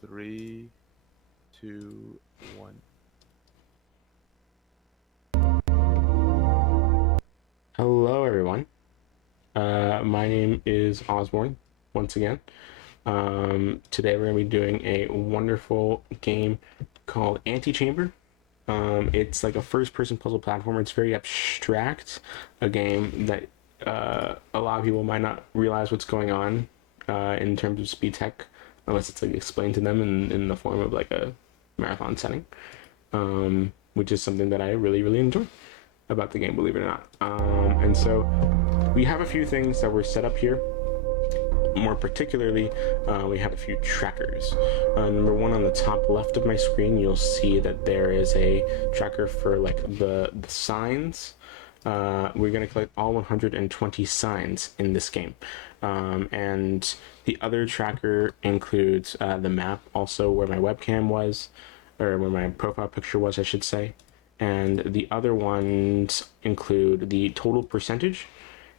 Three, two, one. Hello, everyone. My name is Ozmourn, once again. Today we're going to be doing a wonderful game called Antichamber. It's like a first-person puzzle platformer. It's very abstract, a game that a lot of people might not realize what's going on in terms of speed tech, unless it's like explained to them in the form of like a marathon setting, which is something that I really, really enjoy about the game, believe it or not. And so we have a few things that were set up here. More particularly, we have a few trackers. Number one, on the top left of my screen, you'll see that there is a tracker for like the signs. We're going to collect all 120 signs in this game. And the other tracker includes the map, also where my webcam was, or where my profile picture was, I should say. And the other ones include the total percentage,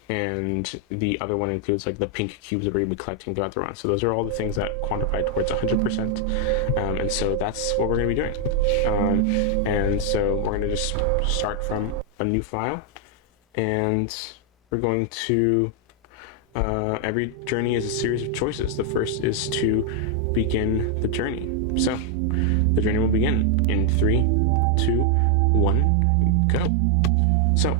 and the other one includes like the pink cubes that we're going to be collecting throughout the run. So those are all the things that quantify towards 100%. And so that's what we're going to be doing. And so we're going to just start from a new file, and we're going to, every journey is a series of choices. The first is to begin the journey. So the journey will begin in 3, 2, 1, go. So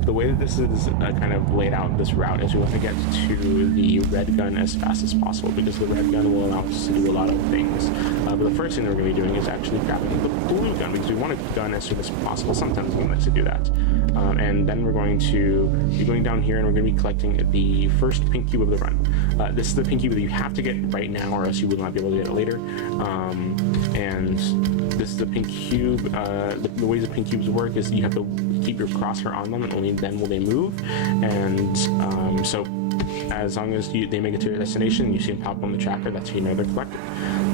the way that this is kind of laid out, this route, is we want to get to the red gun as fast as possible, because the red gun will allow us to do a lot of things. But the first thing that we're going to be doing is actually grabbing the blue gun, because we want a gun as soon as possible. Sometimes we like to do that. And then we're going to be going down here, and we're going to be collecting the first pink cube of the run. This is the pink cube that you have to get right now, or else you will not be able to get it later. And this is the pink cube. The ways the pink cubes work is you have to keep your crosshair on them, and only then will they move. And so as long as they make it to your destination, you see them pop on the tracker, that's how you know they're collected.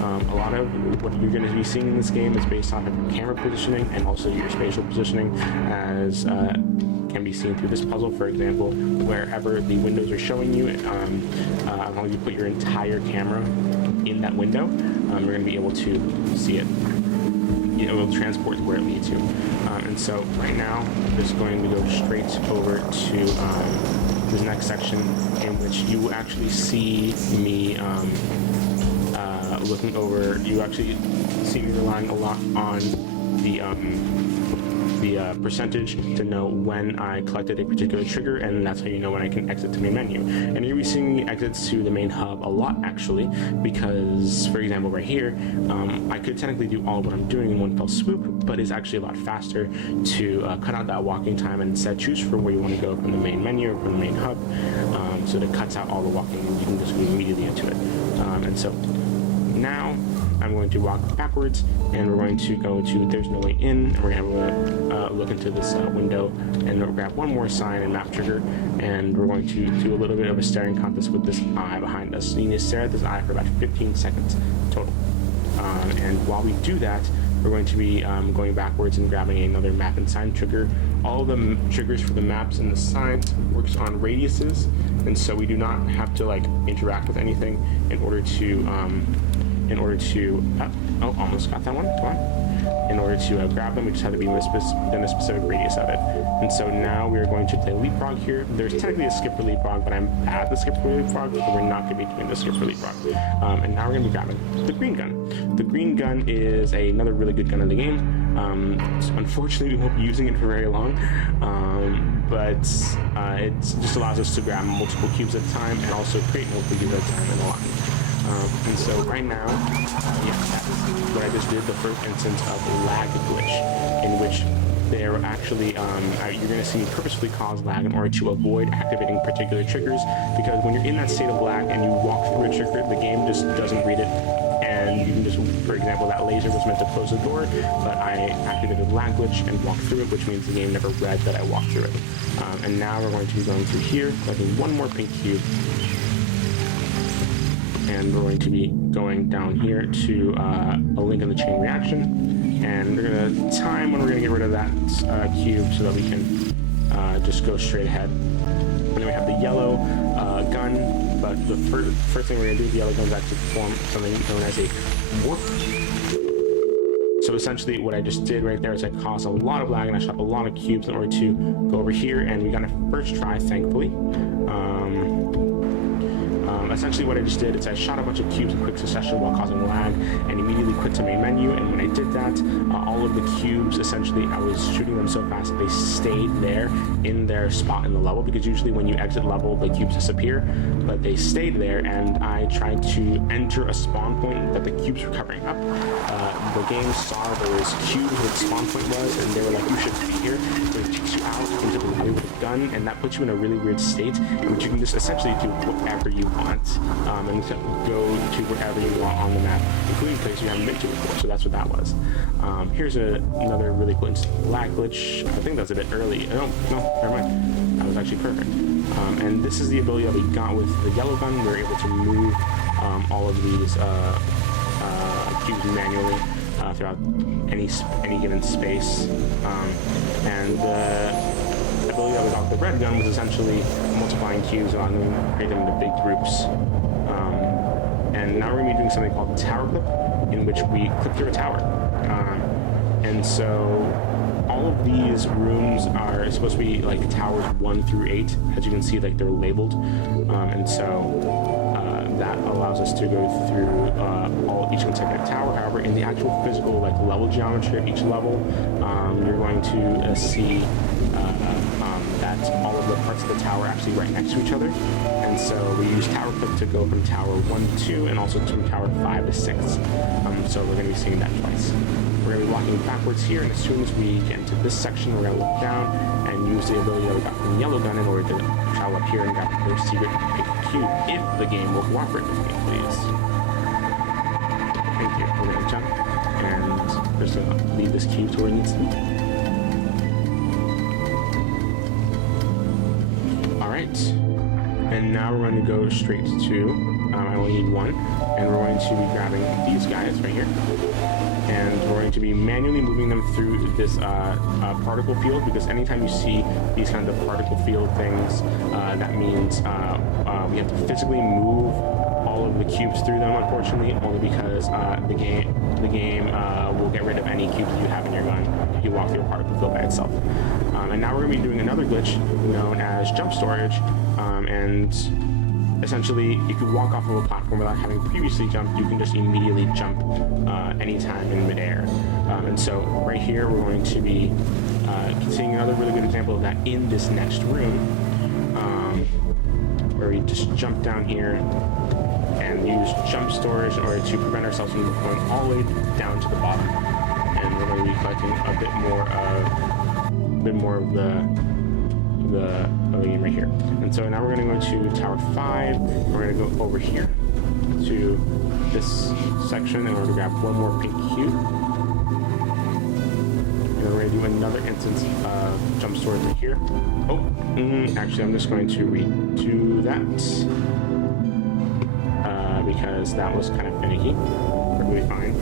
A lot of what you're going to be seeing in this game is based on your camera positioning and also your spatial positioning, as can be seen through this puzzle. For example, wherever the windows are showing you, as long as you put your entire camera in that window, you're going to be able to see it. It will transport to where it leads you. And so right now, I'm just going to go straight over to this next section, in which you will actually see me looking over. You actually see me relying a lot on the percentage to know when I collected a particular trigger, and that's how you know when I can exit to main menu. And you're going to be seeing exits to the main hub a lot, actually, because, for example, right here, I could technically do all of what I'm doing in one fell swoop, but it's actually a lot faster to cut out that walking time and instead choose from where you want to go, from the main menu or from the main hub, so that it cuts out all the walking and you can just go immediately into it. And so now I'm going to walk backwards, and we're going to go to There's No Way In, and we're going to look into this window, and we'll grab one more sign and map trigger, and we're going to do a little bit of a staring contest with this eye behind us. So you need to stare at this eye for about 15 seconds total. And while we do that, we're going to be going backwards and grabbing another map and sign trigger. All of the triggers for the maps and the signs works on radiuses, and so we do not have to like interact with anything in order to almost got that one. Come on. In order to grab them, we just have to be within a specific radius of it. And so now we are going to play leapfrog here. There's technically a skip for leapfrog, but I'm at the skip for leapfrog, so we're not going to be doing the skip for leapfrog. And now we're going to be grabbing the green gun. The green gun is another really good gun in the game. Unfortunately, we won't be using it for very long, but it just allows us to grab multiple cubes at a time, and also create multiple cubes at a time in a lot. And so right now, that is what I just did, the first instance of lag glitch, in which they're actually, you're going to see me purposefully cause lag in order to avoid activating particular triggers, because when you're in that state of lag and you walk through a trigger, the game just doesn't read it, and you can just, for example, that laser was meant to close the door, but I activated the lag glitch and walked through it, which means the game never read that I walked through it. And now we're going to be going through here, collecting one more pink cube, and we're going to be going down here to a link in the chain reaction, and we're going to time when we're going to get rid of that cube so that we can just go straight ahead. And then we have the yellow gun, but the first thing we're going to do with the yellow gun is actually perform something known as a warp. So essentially what I just did right there is I caused a lot of lag and I shot a lot of cubes in order to go over here, and we got a first try, thankfully. Essentially what I just did is I shot a bunch of cubes in quick succession while causing lag and immediately quit to main menu, and when I did that, all of the cubes, essentially I was shooting them so fast that they stayed there in their spot in the level, because usually when you exit level the cubes disappear, but they stayed there, and I tried to enter a spawn point that the cubes were covering up. The game saw there was cubes where the spawn point was, and they were like, you should be here. So it takes you out into the lobby with a gun, and that puts you in a really weird state in which you can just essentially do whatever you want, and go to wherever you want on the map, including places you haven't been to before. So that's what that was. Here's another really cool lag glitch. I think that's a bit early. No, never mind. That was actually perfect. And this is the ability that we got with the yellow gun. We were able to move all of these cubes manually throughout any given space. And the ability that we got with the red gun was essentially multiplying cubes and creating them into big groups. And now we're going to be doing something called tower clip, in which we clip through a tower. And so all of these rooms are supposed to be like towers 1 through 8. As you can see, like they're labeled. And so that allows us to go through each consecutive tower. However, in the actual physical like level geometry of each level, you're going to see that all of the parts of the tower are actually right next to each other. And so we use tower clip to go from tower 1 to 2 and also from tower 5 to 6. So we're going to be seeing that twice. We're going to be walking backwards here, and as soon as we get into this section, we're going to look down and use the ability that we got from the yellow gun in order to travel up here and grab the secret cube, if the game will cooperate with me, please. Thank you. We're going to jump, and we're just going to lead this cube to where it needs to be. Alright. And now we're going to go straight to, I only need one, and we're going to be grabbing these guys right here. And we're going to be manually moving them through this particle field, because anytime you see these kinds of particle field things, that means we have to physically move all of the cubes through them, unfortunately, only because the game will get rid of any cubes you have in your gun if you walk through a particle field by itself. And now we're going to be doing another glitch known as jump storage, and essentially, if you walk off of a platform without having previously jumped, you can just immediately jump anytime in midair. And so right here, we're going to be seeing another really good example of that in this next room, where we just jump down here and use jump storage in order to prevent ourselves from going all the way down to the bottom. And we're going to be collecting a bit more of the game right here. And so now we're going to go to tower 5. We're going to go over here to this section in order to grab one more pink cube. And we're going to do another instance of jump storage right here. Oh, actually I'm just going to redo that because that was kind of finicky. Perfectly fine.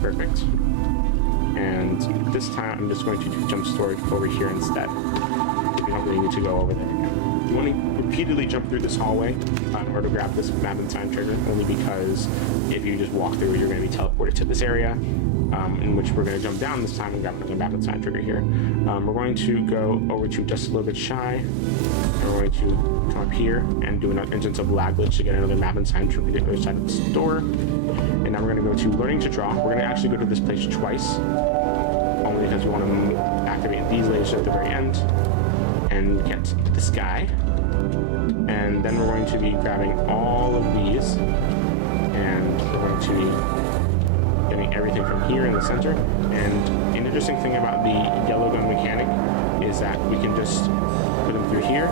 Perfect. And this time I'm just going to do jump storage over here instead. We don't really need to go over there again. You want to repeatedly jump through this hallway in order to grab this map and time trigger, only because if you just walk through, you're going to be teleported to this area, in which we're going to jump down this time and grab another map and time trigger here. We're going to go over to just a little bit shy, and we're going to come up here and do an instance of lag glitch to get another map and time trigger to the other side of this door. And now we're going to go to learning to draw. We're going to actually go to this place twice, only because we want to activate these lasers at the very end and get this guy. And then we're going to be grabbing all of these, and we're going to be getting everything from here in the center. And an interesting thing about the yellow gun mechanic is that we can just put them through here,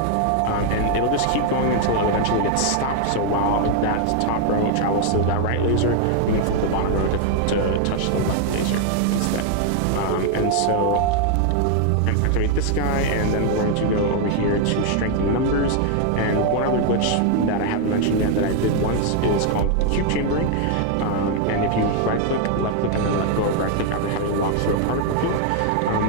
and it'll just keep going until it eventually gets stopped. So while that top row travels to that right laser, we can flip the bottom row to touch the left laser instead. And so and activate this guy, and then we're going to go over here to strengthen numbers. And one other glitch that I haven't mentioned yet that I did once is called cube chambering. And if you right click, left click, and then let go of right click after having walked through a particle field,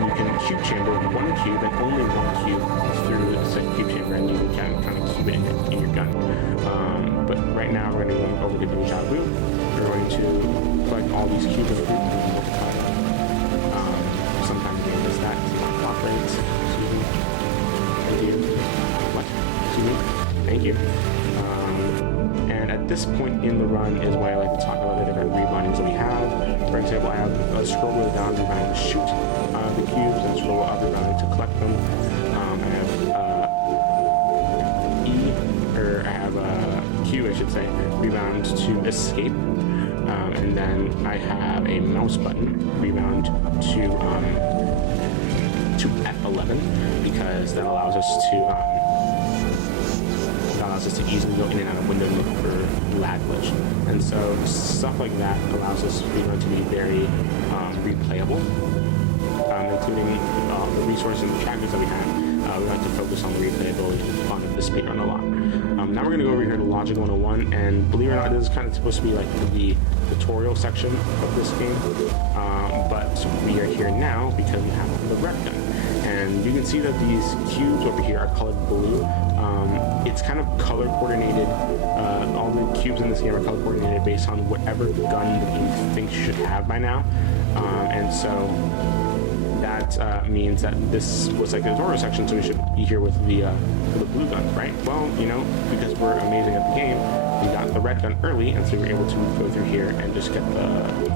you can cube chamber one cube and only one cube through the cube chamber, and you can kind of keep cube in your gun. But right now we're going to go over to Deja Vu. We're going to collect all these cubes over here and multiply them. Sometimes the game does that. It's not clock rates. Thank you. What? Excuse me? Thank you. And at this point in the run is where I like to talk about the different rebindings that we have. For example, I have a scroll wheel down rebinding to shoot the cubes, and scroll up rebinding to collect them. I have I have Q, I should say, rebound to escape. And then I have a mouse button rebound to F11 because that allows us to easily go in and out of window and look for lag glitch. And so stuff like that allows us speedrun to be very replayable, including the resources and the trackers that we have. We like to focus on the replayability and fun of the speedrun a lot. Now we're going to go over here to Logic 101, and believe it or not, this is kind of supposed to be like the tutorial section of this game, but we are here now because we have the red gun. And you can see that these cubes over here are colored blue. It's kind of color coordinated. All the cubes in this game are color coordinated based on whatever gun the game thinks you should have by now. And so that means that this was like the tutorial section, so we should be here with the blue guns, right? Well, you know, because we're amazing at the game, we got the red gun early, and so we were able to go through here and just go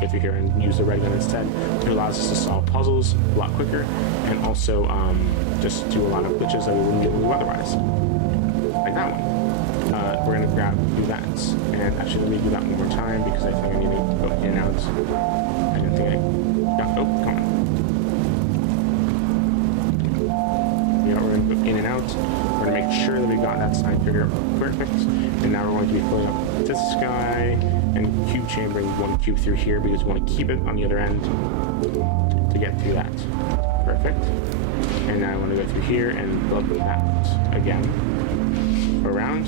through here and use the red gun instead. It allows us to solve puzzles a lot quicker, and also just do a lot of glitches that we wouldn't be able to do otherwise. Like that one. We're gonna do that, and actually let me do that one more time because I think I need to go in and out. I didn't think I got. Oh, come on. Yeah, we're gonna go in and out. We're gonna make sure that we got that side figure perfect, and now we're going to be filling up this guy and cube chambering one cube through here because we want to keep it on the other end to get through that. Perfect. And now I want to go through here and build that again. Around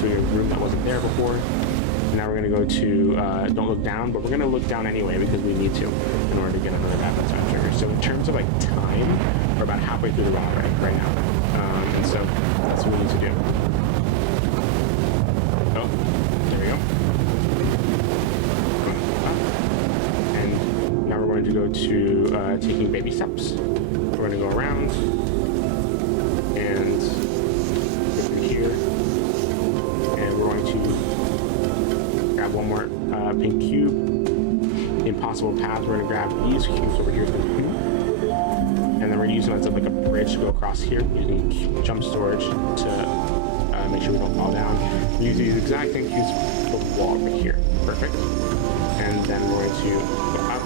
to a room that wasn't there before. And now we're going to go to don't look down, but we're going to look down anyway because we need to in order to get another bad trigger. So in terms of like time, we're about halfway through the run right now, and so that's what we need to do. Oh, there we go. And now we're going to go to taking baby steps. We're going to go around and go through here, and we're going to grab one more pink cube. Impossible paths. We're going to grab these cubes over here, and then we're going to use them as like a bridge to go across here using jump storage to make sure we don't fall down. We use these exact same cubes for the wall over here. Perfect. And then we're going to go up,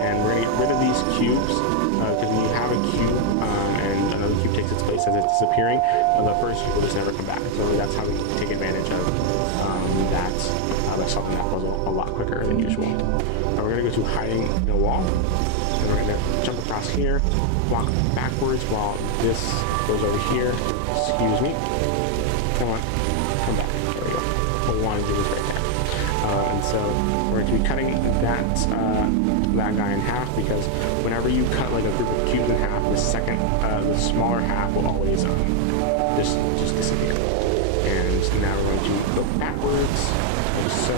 and we're going to get rid of these cubes because when you have a cube and another cube takes its place as it's disappearing, the first cube will just never come back. So that's how we take advantage of that by solving that puzzle a lot quicker than usual. We're going to go to hiding in a wall, and we're going to jump across here, walk backwards while this goes over here. Excuse me. Come on, come back. There we go. What we want to do is right there. And so we're going to be cutting that guy in half because whenever you cut like a group of cubes in half, the smaller half will always just disappear. And now we're going to go backwards, like so,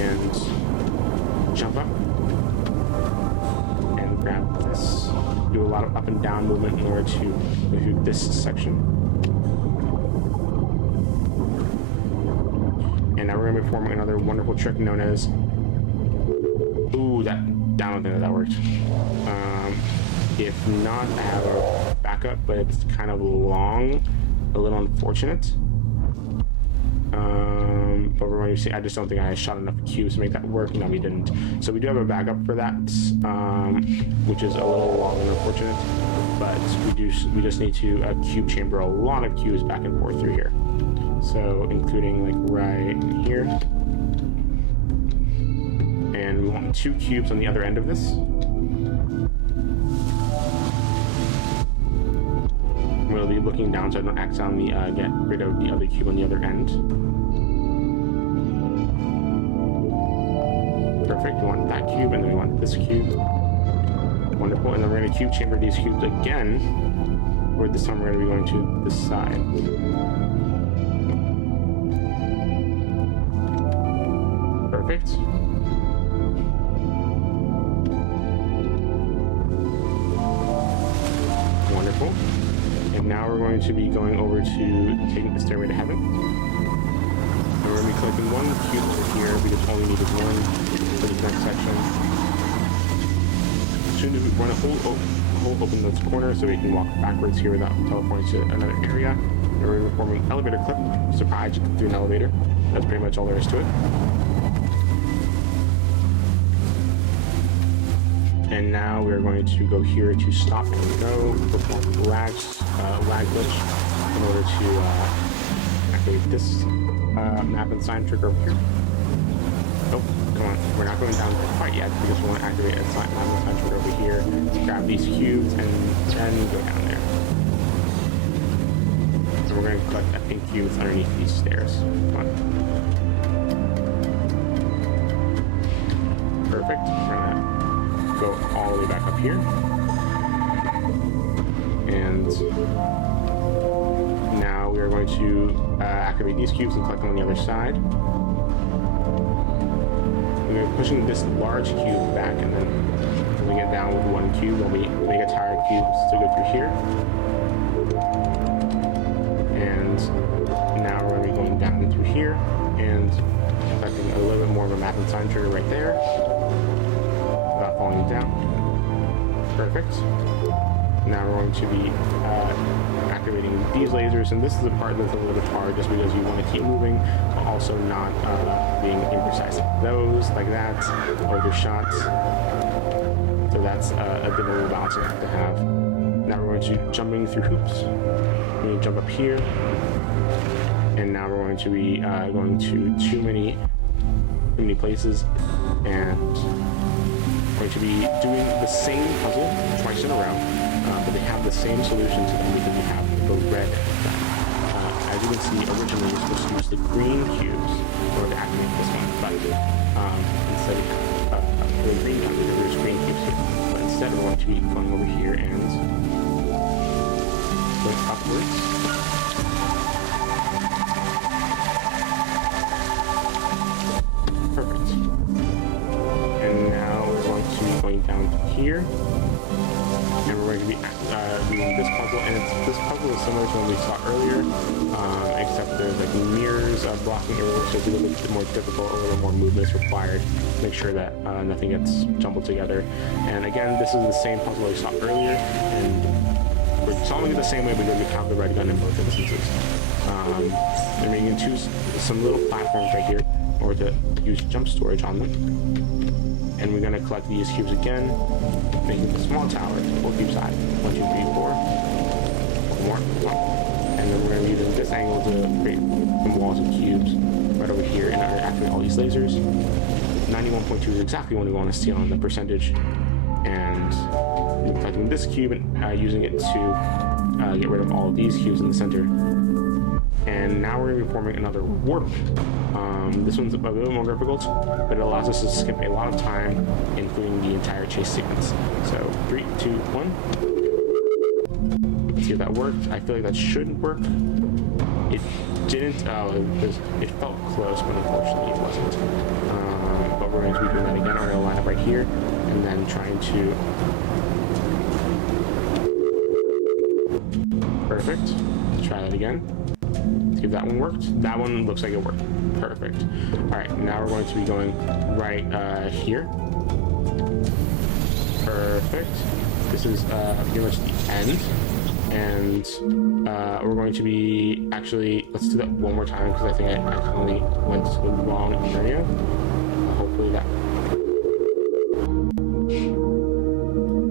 and jump up and grab this. Do a lot of up and down movement in order to go through this section. And now we're going to be performing another wonderful trick known as... Ooh, I don't think that worked. If not, I have a backup, but it's kind of long, a little unfortunate. But we're going to see. I just don't think I shot enough cubes to make that work. No, we didn't. So we do have a backup for that, which is a little long and unfortunate. But we just need to cube chamber a lot of cubes back and forth through here. So including like right here, and we want 2 cubes on the other end of this. We'll be looking down so I don't accidentally get rid of the other cube on the other end. Perfect. We want that cube, and then we want this cube. Wonderful. And then we're going to cube chamber these cubes again or this time we're going to be going to this side. Perfect. Wonderful. And now we're going to be going over to taking the Stairway to Heaven. And we're going to be collecting one cube over here because all we need is one for this next section. As soon as we run a hole open this corner so we can walk backwards here without teleporting to another area. And we're going to be performing an elevator clip. Surprise, you can do an elevator. That's pretty much all there is to it. And now we're going to go here to stop and go, perform lag glitch in order to activate this map and sign trigger over here. Oh, come on, we're not going down quite yet because we want to activate a map and sign trigger over here, grab these cubes, and then go down there. So we're going to collect that pink cube that's underneath these stairs. Come on. Perfect. We're gonna go all the way back up here, and now we are going to activate these cubes and collect them on the other side. We're pushing this large cube back, and then pulling it down with one cube when we make a tired cubes to go through here. And now we're going to be going down through here and collecting a little bit more of a map and sign trigger right there. Falling down. Perfect. Now we're going to be activating these lasers, and this is the part that's a little bit hard just because you want to keep moving, but also not being imprecise. Those, like that, or the shots. So that's a bit of a balancing act to have. Now we're going to jumping through hoops. We're going to jump up here, and now we're going to be going to too many places, and going to be doing the same puzzle twice in a row, but they have the same solution to them because we have the red gun. As you can see, originally you're supposed to use the green cubes in order to activate this one, but instead of the green gun, there's green cubes here. But instead we're going to be going over here and going upwards. Here, and we're going to be doing this puzzle, and this puzzle is similar to one we saw earlier, except there's like mirrors blocking everything, so it's a little bit more difficult, a little more movement is required to make sure that nothing gets jumbled together. And again, this is the same puzzle we saw earlier, and we're solving it the same way because we have the red gun in both instances. And we can choose some little platforms right here in order to use jump storage on them. And we're going to collect these cubes again, making a small tower, 4 cubes high. 1, 2, 3, 4. One more. And then we're going to be using this angle to create some walls of cubes right over here and activate all these lasers. 91.2 is exactly what we want to see on the percentage. And we're collecting this cube and using it to get rid of all of these cubes in the center. And now we're going to be forming another warp. This one's a little more difficult, but it allows us to skip a lot of time, including the entire chase sequence. So 3, 2, 1. Let's see if that worked. I feel like that should work. It didn't. It felt close, but unfortunately it wasn't. But we're going to be doing that again. We're going to line up right here, and then trying to. Perfect. Let's try that again. See if that one worked. That one looks like it worked. Perfect. Alright, now we're going to be going right here. Perfect. This is pretty much the end. And we're going to be actually, let's do that one more time because I think I accidentally went to the wrong area. Hopefully that.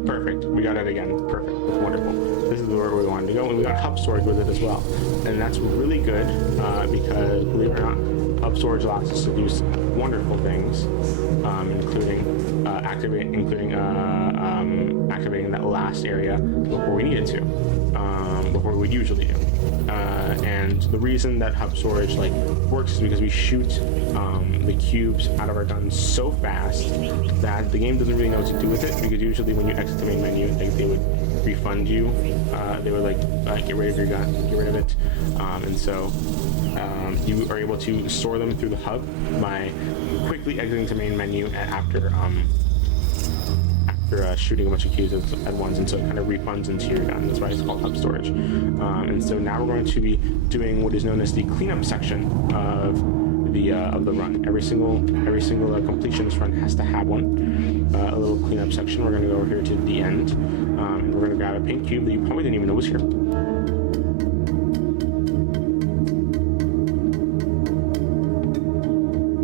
Perfect. We got it again. Perfect. That's wonderful. This is where we wanted to go, and we got hub storage with it as well, and that's really good because, believe it or not, hub storage allows us to do some wonderful things, including activating that last area before we needed to, before we would usually do. And the reason that hub storage works is because we shoot the cubes out of our guns so fast that the game doesn't really know what to do with it, because usually when you exit the main menu, they would refund you. They would like get rid of your gun, get rid of it, and so you are able to store them through the hub by quickly exiting the main menu after shooting a bunch of cues at once, and so it kind of refunds into your gun. That's why it's called hub storage. And so now we're going to be doing what is known as the cleanup section of the run. Every single completion of this run has to have one. A little cleanup section. We're going to go over here to the end, and we're going to grab a pink cube that you probably didn't even know was here.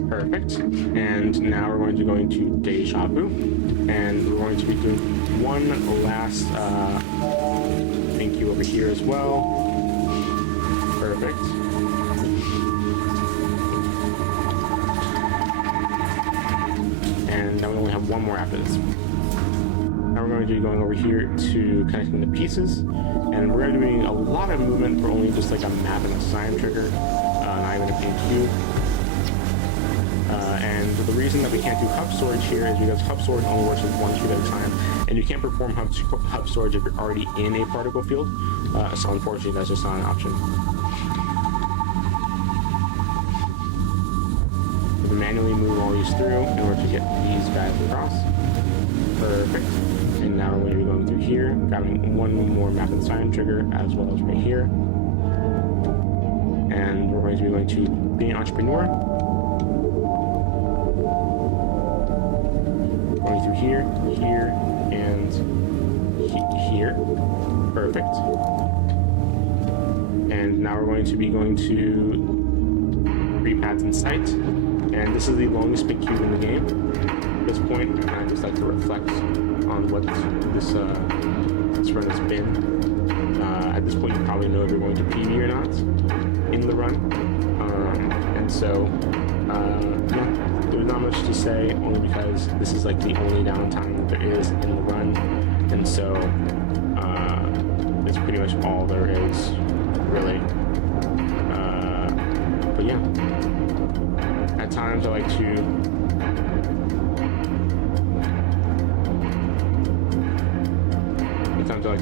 Perfect. And now we're going to go into Deja Vu, and we're going to be doing one last pink cube over here as well. Perfect. And now we only have one more after this. Now we're going to be going over here to connecting the pieces, and we're going to be doing a lot of movement for only just like a map and a sign trigger, not even a pink cube. And the reason that we can't do hub storage here is because hub storage only works with one cube at a time, and you can't perform hub storage if you're already in a particle field, so unfortunately that's just not an option. We manually move all these through in order to get these guys across. Perfect. And now we're going to be going through here, grabbing one more map and sign trigger, as well as right here. And we're going to be going to Being an Entrepreneur. Going through here, here, and here. Perfect. And now we're going to be going to 3 paths in sight. And this is the longest pink cube in the game. At this point, I just like to reflect on what this run has been. At this point, you probably know if you're going to PB or not in the run. And so, yeah, there's not much to say, only because this is like the only downtime that there is in the run. And so, it's pretty much all there is, really. But yeah. At times I like to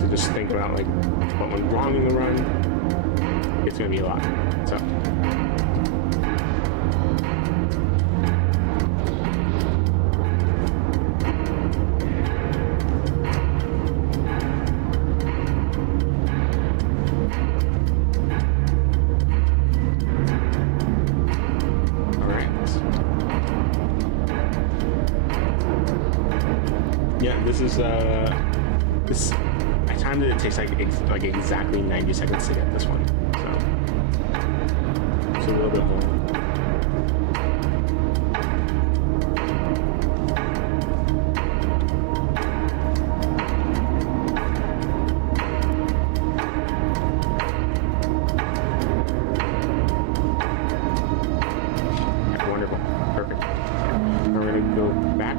just think about like what went wrong in the run. It's gonna be a lot. So yeah, this is this. I timed it. It takes like exactly 90 seconds to get this one, so it's a little bit more. Yeah, wonderful, perfect. We're gonna go back.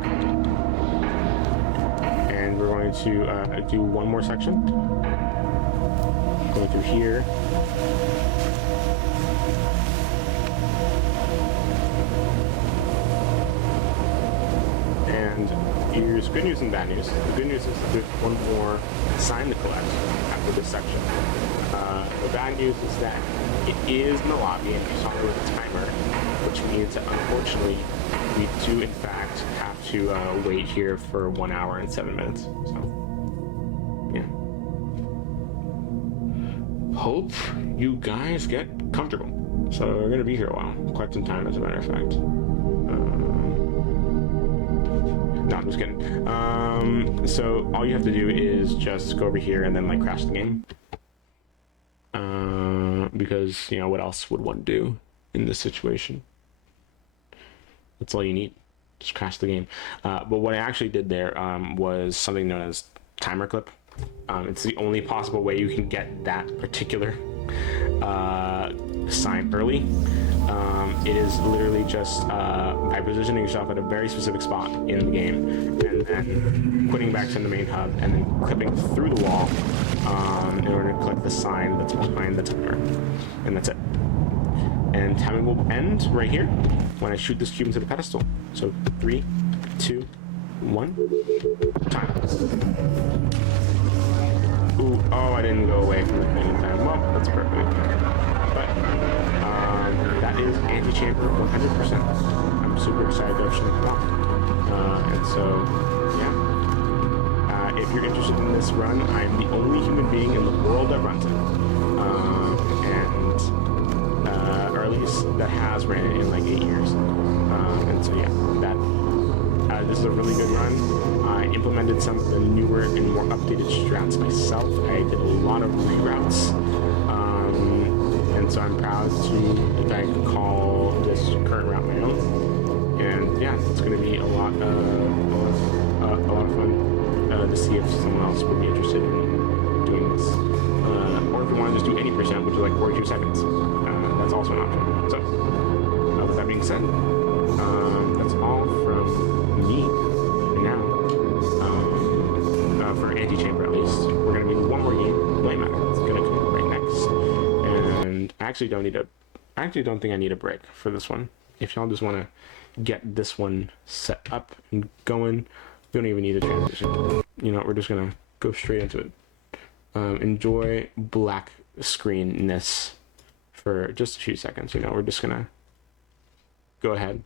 And we're going to do one more section. Go through here. And here's good news and bad news. The good news is that there's one more sign to collect after this section. The bad news is that it is in the lobby and you saw it with a timer, which means that unfortunately we do in fact have to wait here for 1 hour and 7 minutes. So, yeah. Hope you guys get comfortable. So we're gonna be here a while, quite some time, as a matter of fact. No, I'm just kidding. So all you have to do is just go over here and then like crash the game. Because you know what else would one do in this situation? That's all you need. Just crash the game. But what I actually did there was something known as timer clip. It's the only possible way you can get that particular sign early. It is literally just by positioning yourself at a very specific spot in the game and then putting back to the main hub and then clipping through the wall in order to collect the sign that's behind the timer. And that's it. And timing will end right here when I shoot this cube into the pedestal. So 3, 2, 1, time. Ooh, oh, I didn't go away from the thing in time. Well, that's perfectly fine. But that is Antichamber 100%. I'm super excited to actually come out. And so, yeah. If you're interested in this run, I'm the only human being in the world that runs it. Or at least that has ran it in like 8 years. And so, yeah, this is a really good run. I implemented some of the newer and more updated strats myself. I did a lot of reroutes. And so I'm proud that I can call this current route my own. And yeah, it's going to be a lot of fun to see if someone else would be interested in doing this. Or if you want to just do any percent, which is like 42 seconds. That's also an option. So, with that being said, that's all from me for now. For Antichamber, at least, we're gonna be one more game. Light Matter. It's gonna come right next. And I actually don't think I need a break for this one. If y'all just want to get this one set up and going, we don't even need a transition. You know, we're just gonna go straight into it. Enjoy black screenness for just a few seconds. You know, we're just gonna go ahead